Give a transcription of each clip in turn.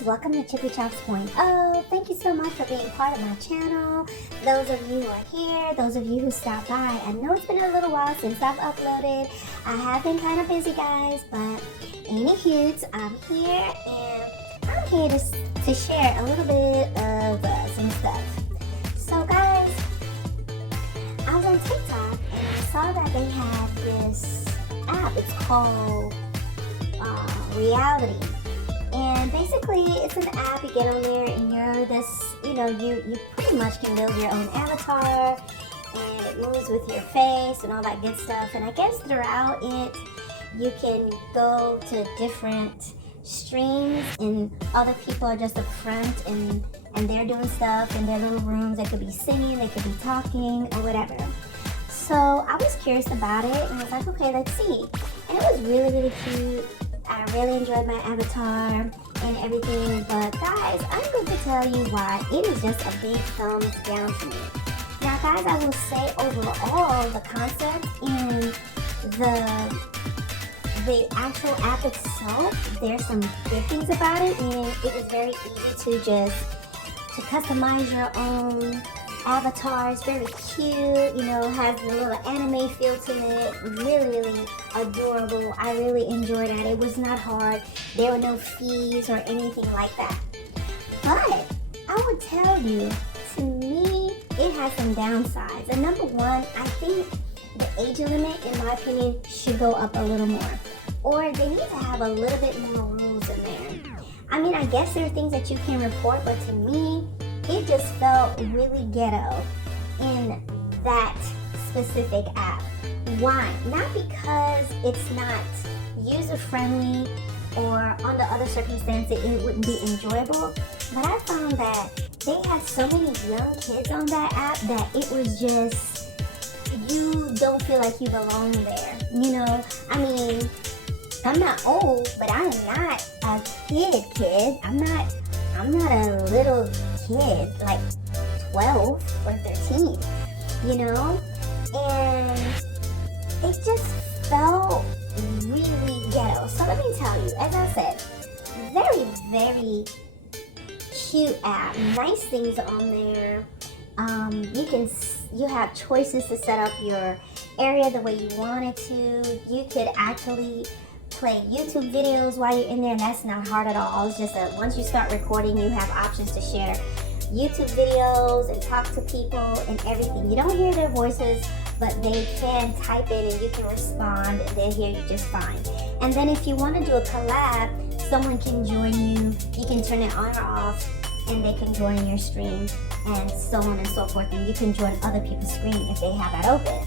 guys, welcome to Chops.OH. Thank you so much for being part of my channel. Those of you who are here, those of you who stopped by. I know it's been a little while since I've uploaded. I have been kind of busy, guys, but anywho, I'm here and I'm here to share a little bit of some stuff. So guys, I was on TikTok and I saw that they have this app. It's called Reality. And basically, it's an app. You get on there and you're this, you pretty much can build your own avatar and it moves with your face and all that good stuff. And I guess throughout it, you can go to different streams and other people are just up front and they're doing stuff in their little rooms. They could be singing, they could be talking or whatever. So I was curious about it and I was like, okay, let's see. And it was really, really cute. I really enjoyed my avatar and everything, but guys, I'm going to tell you why it is just a big thumbs down for me. Now guys, I will say overall, the concept and the actual app itself, there's some good things about it, and it is very easy to customize your own avatar. It's very cute, has a little anime feel to it. Really, really adorable. I really enjoyed that. It was not hard. There were no fees or anything like that. But I would tell you, to me, it has some downsides. And number one, I think the age limit, in my opinion, should go up a little more. Or they need to have a little bit more rules in there. I mean, I guess there are things that you can report, but to me, it just felt really ghetto in that specific app. Why? Not because it's not user-friendly or under other circumstances it wouldn't be enjoyable, but I found that they had so many young kids on that app that it was just, you don't feel like you belong there. I mean, I'm not old, but I am not a kid. I'm not a little kid, like 12 or 13, and it just felt really ghetto. So let me tell you, as I said, very, very cute app, nice things on there. You have choices to set up your area the way you want it to. You could actually play YouTube videos while you're in there, and that's not hard at all. It's just that once you start recording, you have options to share YouTube videos and talk to people and everything. You don't hear their voices, but they can type in and you can respond and they'll hear you just fine. And then if you want to do a collab, someone can join you. You can turn it on or off and they can join your stream and so on and so forth. And you can join other people's stream if they have that open.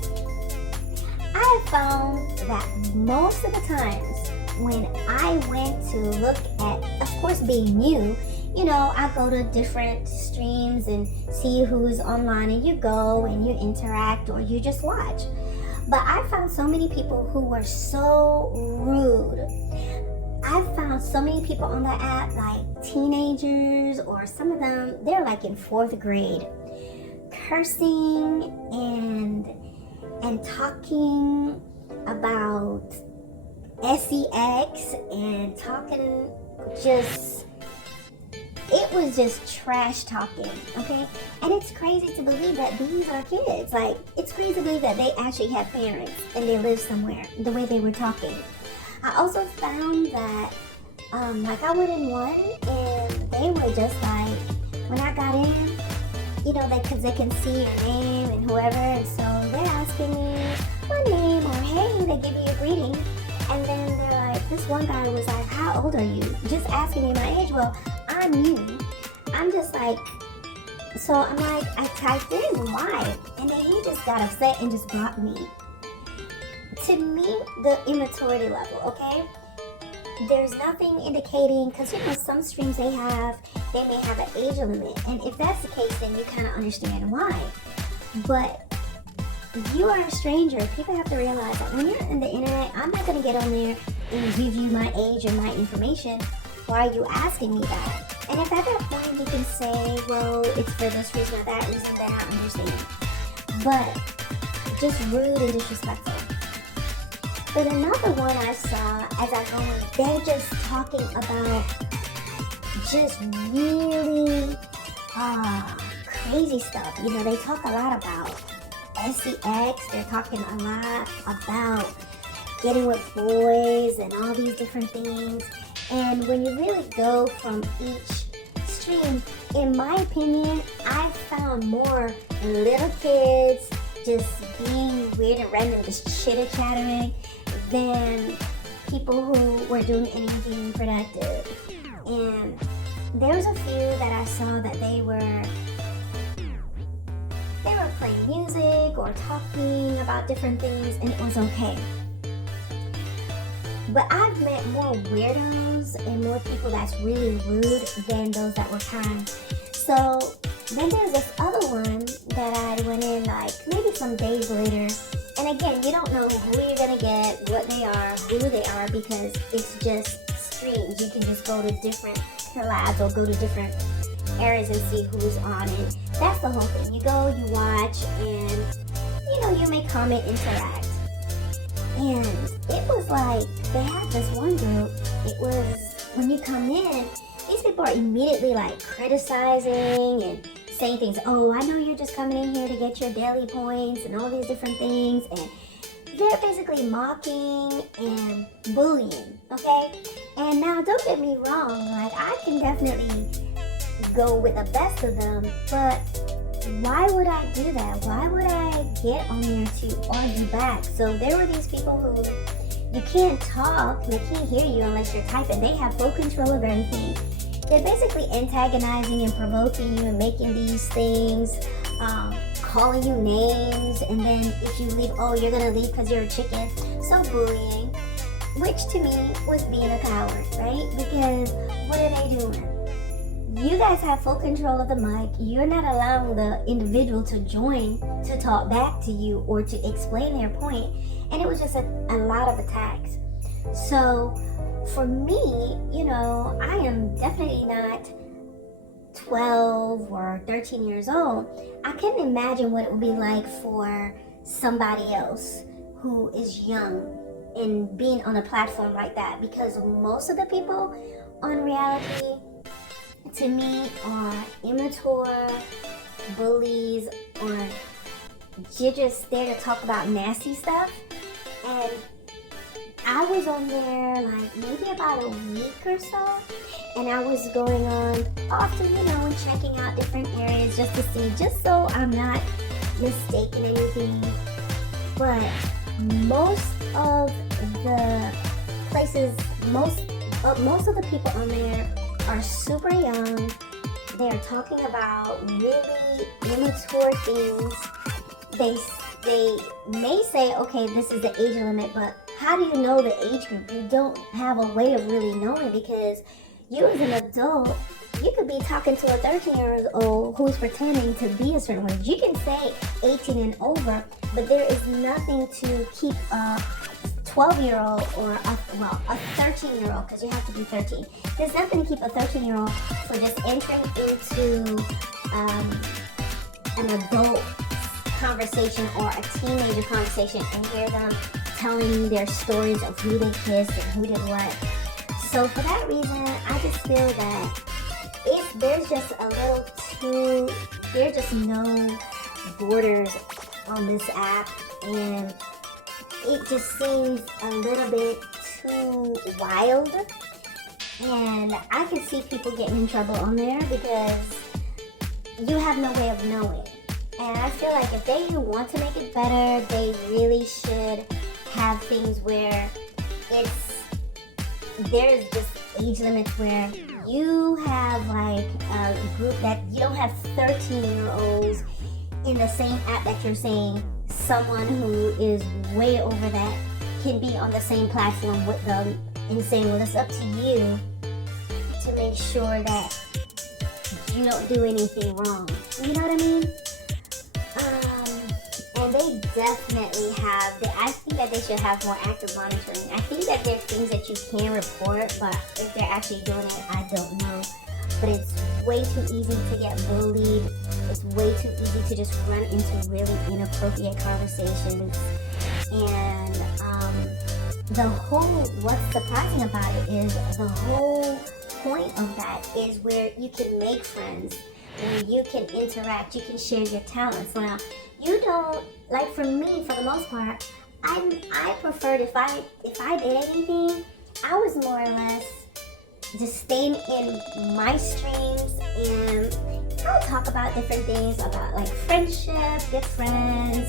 I found that most of the times when I went to look at, of course being new, I go to different streams and see who's online, and you go and you interact or you just watch. But I found so many people who were so rude. I found so many people on the app, like teenagers, or some of them, they're like in 4th grade, cursing and talking about sex and talking it was just trash talking, okay? And it's crazy to believe that these are kids. Like, it's crazy to believe that they actually have parents and they live somewhere, the way they were talking. I also found that, I went in one and they were just like, when I got in, because they can see your name and whoever, and so they're asking me my name or hey, they give you a greeting. And then they're like, this one guy was like, how old are you? Just asking me my age. Well, I'm new. I'm just like, so I'm like, I typed in why? And then he just got upset and just blocked me. To me, the immaturity level, okay? There's nothing indicating, because some streams they may have an age limit. And if that's the case, then you kind of understand why. But you are a stranger. People have to realize that when you're in the internet, I'm not going to get on there and give you my age and my information. Why are you asking me that? And if at that point you can say, well, it's for this reason or that reason, then I understand. But just rude and disrespectful. But another one I saw as I go in, they're just talking about just really crazy stuff. You know, they talk a lot about sex. They're talking a lot about getting with boys and all these different things. And when you really go from each stream, in my opinion, I found more little kids just being weird and random, just chitter-chattering, than people who were doing anything productive. And there was a few that I saw that they were playing music or talking about different things, and it was okay. But I've met more weirdos and more people that's really rude than those that were kind. So then there's this other one that I went in like maybe some days later. And again, you don't know who you're gonna get, what they are, who they are, because it's just streams. You can just go to different collabs or go to different areas and see who's on it. That's the whole thing. You go, you watch, and you know, you may comment, interact. And it was like, they had this one group, it was, when you come in, these people are immediately like criticizing and saying things. Oh, I know you're just coming in here to get your daily points and all these different things. And they're basically mocking and bullying, okay? And now, don't get me wrong, like, I can definitely go with the best of them, but why would I do that? Why would I get on there to argue back? So there were these people who, you can't talk, they can't hear you unless you're typing. They have full control of everything. They're basically antagonizing and provoking you and making these things, calling you names, and then if you leave, oh, you're gonna leave because you're a chicken. So bullying, which to me was being a coward, right? Because what are they doing? You guys have full control of the mic. You're not allowing the individual to join to talk back to you or to explain their point. And it was just a lot of attacks. So for me, you know, I am definitely not 12 or 13 years old. I couldn't imagine what it would be like for somebody else who is young and being on a platform like that, because most of the people on reality, to me, are immature bullies, or you're just there to talk about nasty stuff. And I was on there like maybe about a week or so, and I was going on often, you know, and checking out different areas just to see, just so I'm not mistaken anything. But most of the places, most of the people on there are super young. They're talking about really immature things. They may say, okay, this is the age limit, but how do you know the age group? You don't have a way of really knowing, because you as an adult, you could be talking to a 13-year-old who's pretending to be a certain way. You can say 18 and over, but there is nothing to keep a 12-year-old or a 13-year-old, because you have to be 13. There's nothing to keep a 13-year-old for just entering into an adult conversation or a teenager conversation and hear them telling you their stories of who they kissed and who did what. So for that reason, I just feel that if there's just a little too, there's just no borders on this app, and it just seems a little bit too wild, and I can see people getting in trouble on there because you have no way of knowing. And I feel like if they want to make it better, they really should have things where there's just age limits where you have like a group that you don't have 13-year-olds in the same app that you're saying someone who is way over that can be on the same platform with them, and saying, well, it's up to you to make sure that you don't do anything wrong. You know what I mean? And they definitely have, I think that they should have more active monitoring. I think that there's things that you can report, but if they're actually doing it, I don't know. But it's way too easy to get bullied. It's way too easy to just run into really inappropriate conversations. And what's surprising about it is the whole point of that is where you can make friends, where you can interact, you can share your talents. Now, you don't, like for me, for the most part, I preferred if I did anything, I was more or less just staying in my streams, and I'll talk about different things about like friendship, good friends,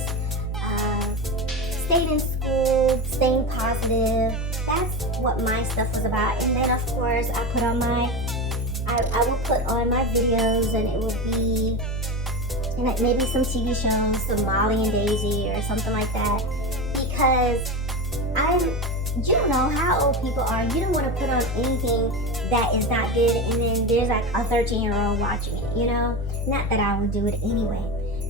staying in school, staying positive. That's what my stuff was about. And then of course I will put on my videos, and it will be like maybe some TV shows, some Molly and Daisy or something like that, because you don't know how old people are. You don't want to put on anything that is not good, and then there's like a 13-year-old watching it, you know? Not that I would do it anyway.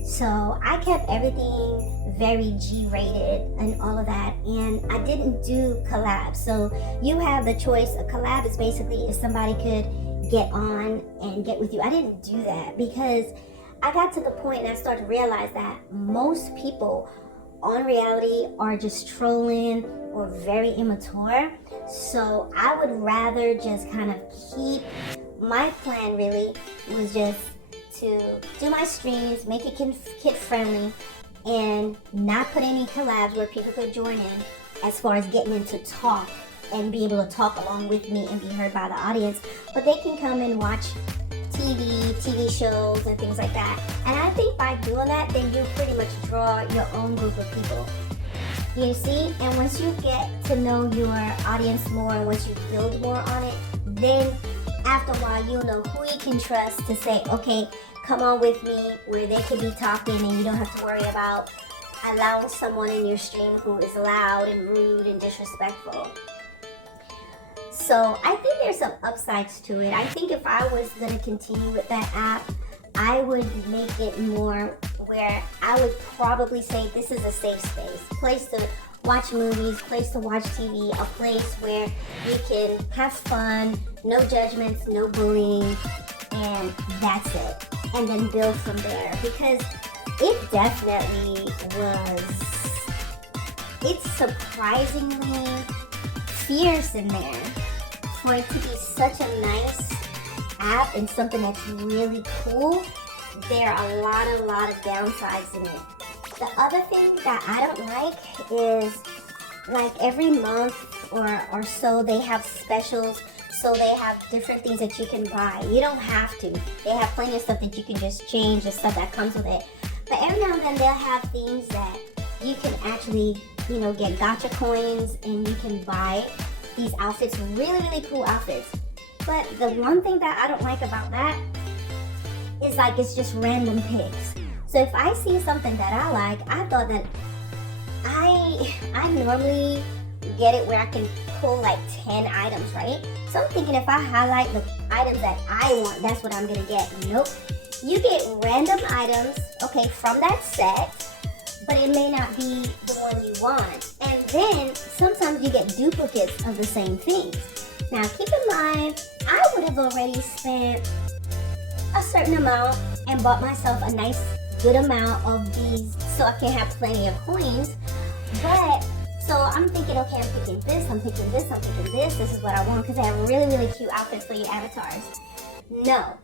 So I kept everything very G-rated and all of that, and I didn't do collabs. So you have the choice. A collab is basically if somebody could get on and get with you. I didn't do that because I got to the point and I started to realize that most people on reality are just trolling or very immature. So I would rather just kind of keep, my plan really was just to do my streams, make it kid friendly, and not put any collabs where people could join in as far as getting into talk and be able to talk along with me and be heard by the audience. But they can come and watch TV shows and things like that. And I think by doing that, then you pretty much draw your own group of people. You see? And once you get to know your audience more, and once you build more on it, then after a while you'll know who you can trust to say, okay, come on with me, where they could be talking and you don't have to worry about allowing someone in your stream who is loud and rude and disrespectful. So I think there's some upsides to it. I think if I was going to continue with that app, I would make it more where I would probably say this is a safe space, place to watch movies, place to watch TV, a place where you can have fun, no judgments, no bullying, and that's it. And then build from there, because it definitely it's surprisingly fierce in there. For it to be such a nice app and something that's really cool, there are a lot of downsides in it. The other thing that I don't like is, like, every month or so they have specials, so they have different things that you can buy. You don't have to. They have plenty of stuff that you can just change, the stuff that comes with it. But every now and then they'll have things that you can actually, get gotcha coins, and you can buy these outfits, really cool outfits. But the one thing that I don't like about that is, like, it's just random picks. So if I see something that I like, I thought that I normally get it where I can pull like 10 items, right? So I'm thinking if I highlight the items that I want, that's what I'm gonna get. Nope. You get random items, okay, from that set, but it may not be the one you want. And then sometimes you get duplicates of the same things. Now keep in mind, I would have already spent a certain amount and bought myself a nice good amount of these so I can have plenty of coins. But so I'm thinking, okay, I'm picking this, I'm picking this, I'm picking this. This is what I want, because they have really cute outfits for your avatars. No.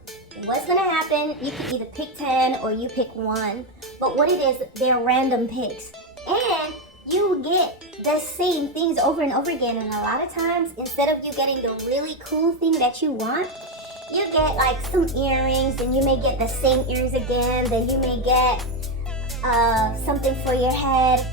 What's gonna happen, you can either pick 10 or you pick 1. But what it is, they're random picks. And you get the same things over and over again. And a lot of times, instead of you getting the really cool thing that you want, you get like some earrings, and you may get the same earrings again. Then you may get something for your head.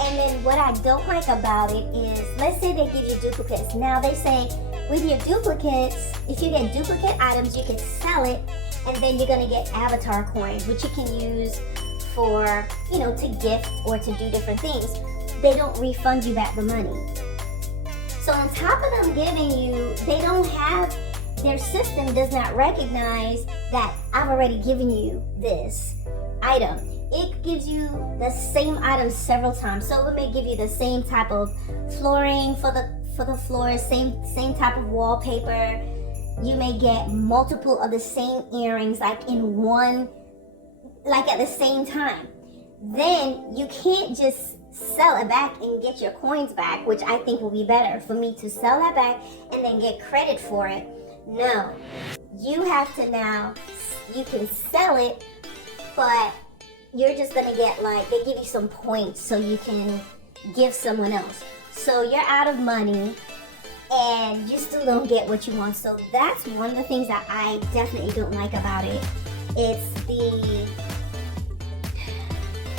And then what I don't like about it is, let's say they give you duplicates. Now they say, with your duplicates, if you get duplicate items, you can sell it, and then you're gonna get avatar coins, which you can use for, to gift or to do different things. They don't refund you back the money. So on top of them giving you, their system does not recognize that I've already given you this item. It gives you the same item several times. So it may give you the same type of flooring for the floors, same type of wallpaper. You may get multiple of the same earrings, like in one, like at the same time. Then you can't just sell it back and get your coins back, which I think will be better for me to sell that back and then get credit for it. No, you have to now, you can sell it, but you're just gonna get like, they give you some points so you can give someone else. So you're out of money and you still don't get what you want. So that's one of the things that I definitely don't like about it. It's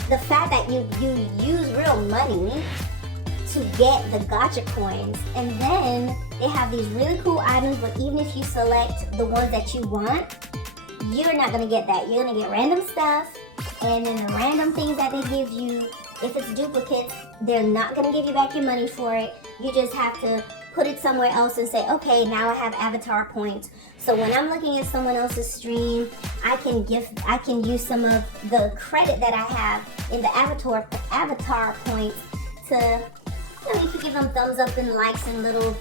the fact that you use real money to get the gotcha coins, and then they have these really cool items, but even if you select the ones that you want, you're not gonna get that. You're gonna get random stuff, and then the random things that they give you, if it's duplicates, they're not gonna give you back your money for it. You just have to put it somewhere else and say, okay, now I have avatar points. So when I'm looking at someone else's stream, I can use some of the credit that I have in the avatar points to, you can give them thumbs up and likes and little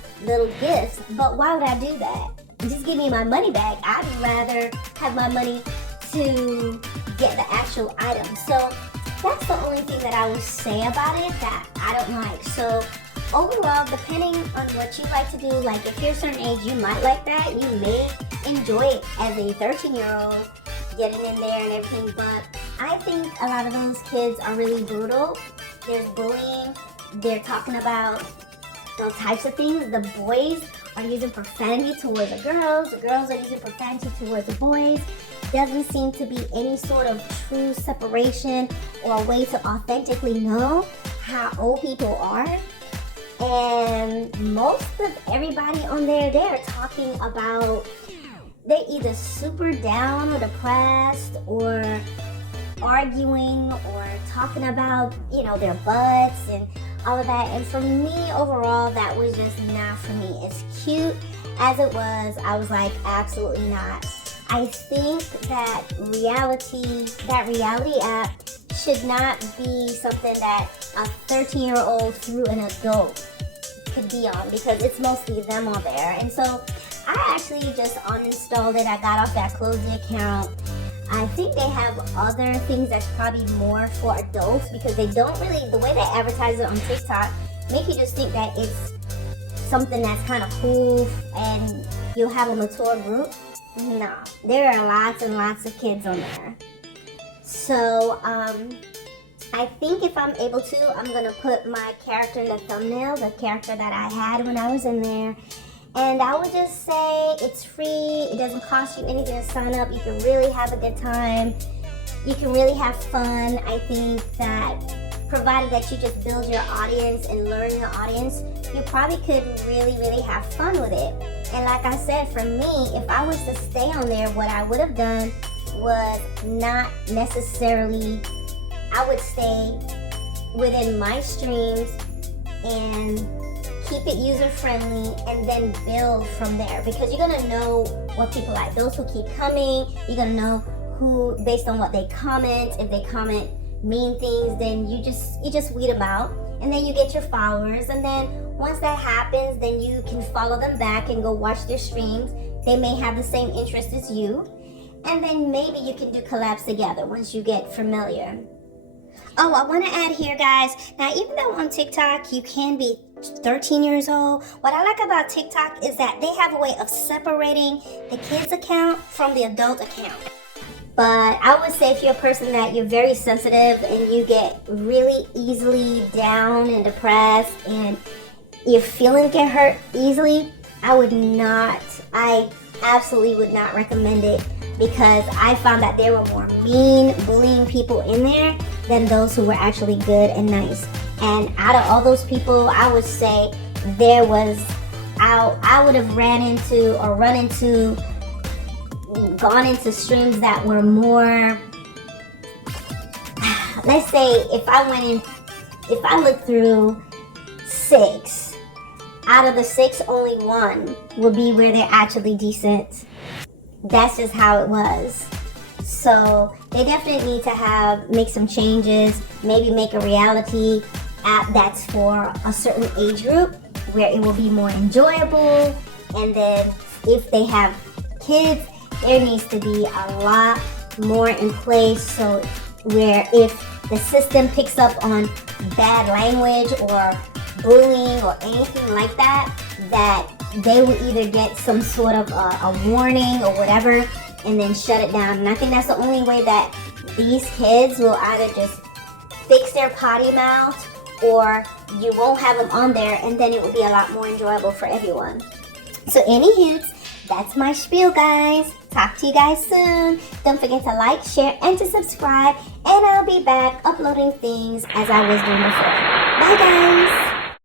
gifts. But why would I do that? Just give me my money back. I'd rather have my money to get the actual item. So that's the only thing that I would say about it that I don't like. So overall, depending on what you like to do, like if you're a certain age, you might like that. You may enjoy it as a 13-year-old, getting in there and everything. But I think a lot of those kids are really brutal. There's bullying. They're talking about all types of things. The boys are using profanity towards the girls are using profanity towards the boys. Doesn't seem to be any sort of true separation or a way to authentically know how old people are. And most of everybody on there, they're talking about they're either super down or depressed or arguing or talking about, their butts and all of that. And for me, overall, that was just not for me. As cute as it was, I was like, absolutely not. I think that reality app should not be something that a 13-year-old through an adult could be on, because it's mostly them on there. And so I actually just uninstalled it. I got off that closing account. I think they have other things that's probably more for adults, because they don't really, the way they advertise it on TikTok, make you just think that it's something that's kind of cool and you'll have a mature group. No, there are lots and lots of kids on there. So, I think if I'm able to, I'm going to put my character in the thumbnail, the character that I had when I was in there. And I would just say it's free. It doesn't cost you anything to sign up. You can really have a good time. You can really have fun. I think that provided that you just build your audience and learn your audience, you probably could really, really have fun with it. And like I said, for me, if I was to stay on there, what I would have done was not necessarily, I would stay within my streams and keep it user friendly and then build from there, because you're gonna know what people like. Those who keep coming, you're gonna know who, based on what they comment. If they comment mean things, then you just weed them out, and then you get your followers. And then once that happens, then you can follow them back and go watch their streams. They may have the same interest as you, and then maybe you can do collabs together once you get familiar. Oh, I want to add here, guys. Now, even though on TikTok you can be 13 years old, what I like about TikTok is that they have a way of separating the kids account from the adult account. But I would say if you're a person that you're very sensitive and you get really easily down and depressed and your feelings get hurt easily, I absolutely would not recommend it, because I found that there were more mean, bullying people in there than those who were actually good and nice. And out of all those people, I would say I would have gone into streams that were more, let's say if I looked through 6, out of the 6, only 1 would be where they're actually decent. That's just how it was. So they definitely need to make some changes, maybe make a reality app that's for a certain age group where it will be more enjoyable. And then if they have kids, there needs to be a lot more in place, so where if the system picks up on bad language or bullying or anything like that, that they will either get some sort of a warning or whatever and then shut it down. And I think that's the only way that these kids will either just fix their potty mouth, or you won't have them on there, and then it will be a lot more enjoyable for everyone. So anywho, that's my spiel, guys. Talk to you guys soon. Don't forget to like, share, and to subscribe. And I'll be back uploading things as I was doing before. Bye, guys.